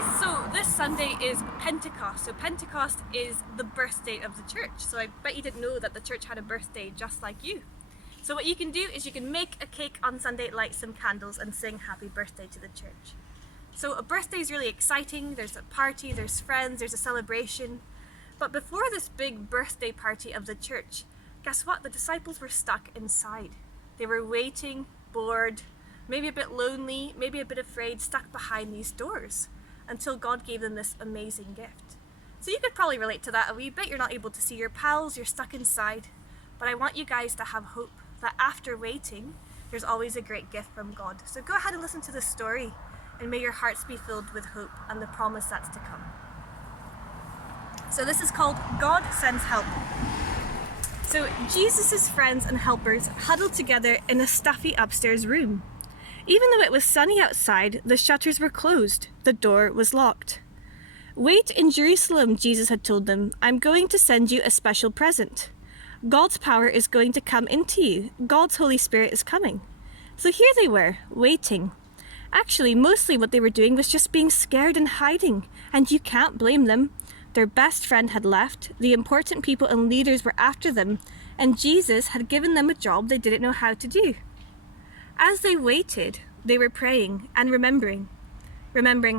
guys, so this Sunday is Pentecost. So Pentecost is the birthday of the church. So I bet you didn't know that the church had a birthday just like you. So what you can do is you can make a cake on Sunday, light some candles and sing happy birthday to the church. So a birthday is really exciting. There's a party, there's friends, there's a celebration. But before this big birthday party of the church, guess what? The disciples were stuck inside. They were waiting, bored, maybe a bit lonely, maybe a bit afraid, stuck behind these doors until God gave them this amazing gift. So you could probably relate to that a wee bit. You're not able to see your pals, you're stuck inside. But I want you guys to have hope that after waiting, there's always a great gift from God. So go ahead and listen to this story, and may your hearts be filled with hope and the promise that's to come. So this is called God Sends Help. So Jesus' friends and helpers huddled together in a stuffy upstairs room. Even though it was sunny outside, the shutters were closed. The door was locked. "Wait in Jerusalem," Jesus had told them. "I'm going to send you a special present. God's power is going to come into you. God's Holy Spirit is coming." So here they were, waiting. Actually, mostly what they were doing was just being scared and hiding, and you can't blame them. Their best friend had left, the important people and leaders were after them, and Jesus had given them a job they didn't know how to do. As they waited, they were praying and remembering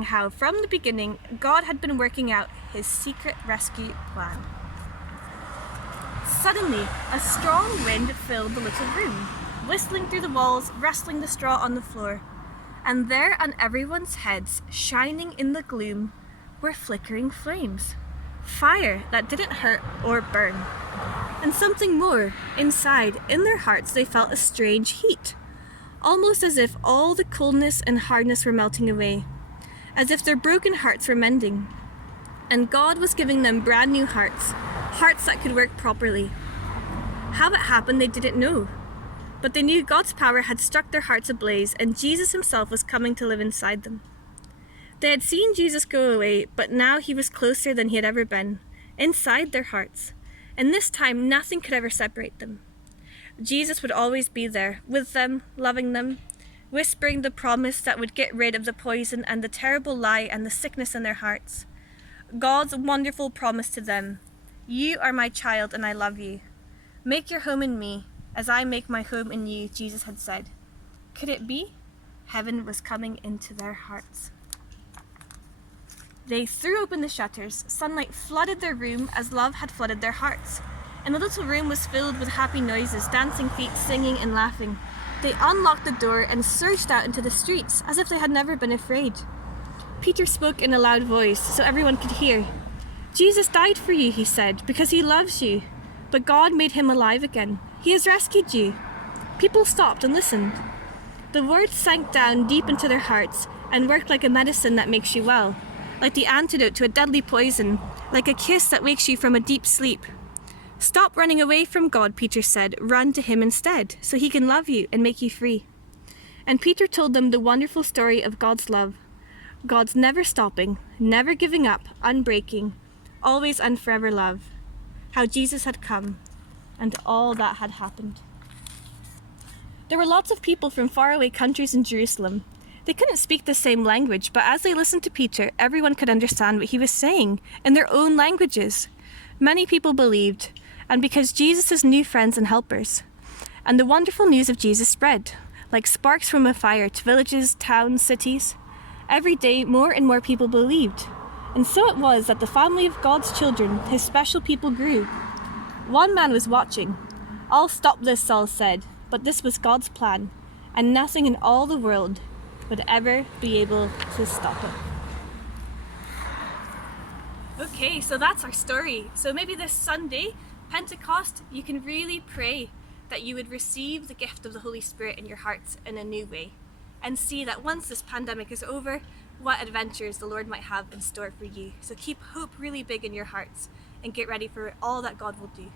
how from the beginning God had been working out his secret rescue plan. Suddenly, a strong wind filled the little room, whistling through the walls, rustling the straw on the floor. And there on everyone's heads, shining in the gloom, were flickering flames. Fire that didn't hurt or burn. And something more. Inside, in their hearts, they felt a strange heat. Almost as if all the coldness and hardness were melting away. As if their broken hearts were mending. And God was giving them brand new hearts. Hearts that could work properly. How it happened, they didn't know. But they knew God's power had struck their hearts ablaze, and Jesus himself was coming to live inside them. They had seen Jesus go away, but now he was closer than he had ever been, inside their hearts. And this time, nothing could ever separate them. Jesus would always be there, with them, loving them, whispering the promise that would get rid of the poison and the terrible lie and the sickness in their hearts. God's wonderful promise to them: "You are my child and I love you. Make your home in me, as I make my home in you," Jesus had said. Could it be? Heaven was coming into their hearts. They threw open the shutters. Sunlight flooded their room as love had flooded their hearts. And the little room was filled with happy noises, dancing feet, singing and laughing. They unlocked the door and surged out into the streets as if they had never been afraid. Peter spoke in a loud voice so everyone could hear. "Jesus died for you," he said, "because he loves you. But God made him alive again. He has rescued you." People stopped and listened. The words sank down deep into their hearts and worked like a medicine that makes you well, like the antidote to a deadly poison, like a kiss that wakes you from a deep sleep. "Stop running away from God," Peter said. "Run to him instead, so he can love you and make you free." And Peter told them the wonderful story of God's love. God's never stopping, never giving up, unbreaking, always and forever love. How Jesus had come, and all that had happened. There were lots of people from faraway countries in Jerusalem. They couldn't speak the same language, but as they listened to Peter, everyone could understand what he was saying in their own languages. Many people believed, and because Jesus' new friends and helpers. And the wonderful news of Jesus spread, like sparks from a fire, to villages, towns, cities. Every day, more and more people believed. And so it was that the family of God's children, his special people, grew. One man was watching. "I'll stop this," Saul said, but this was God's plan, and nothing in all the world would ever be able to stop it. Okay, so that's our story. So maybe this Sunday, Pentecost, you can really pray that you would receive the gift of the Holy Spirit in your hearts in a new way, and see that once this pandemic is over, what adventures the Lord might have in store for you. So keep hope really big in your hearts and get ready for all that God will do.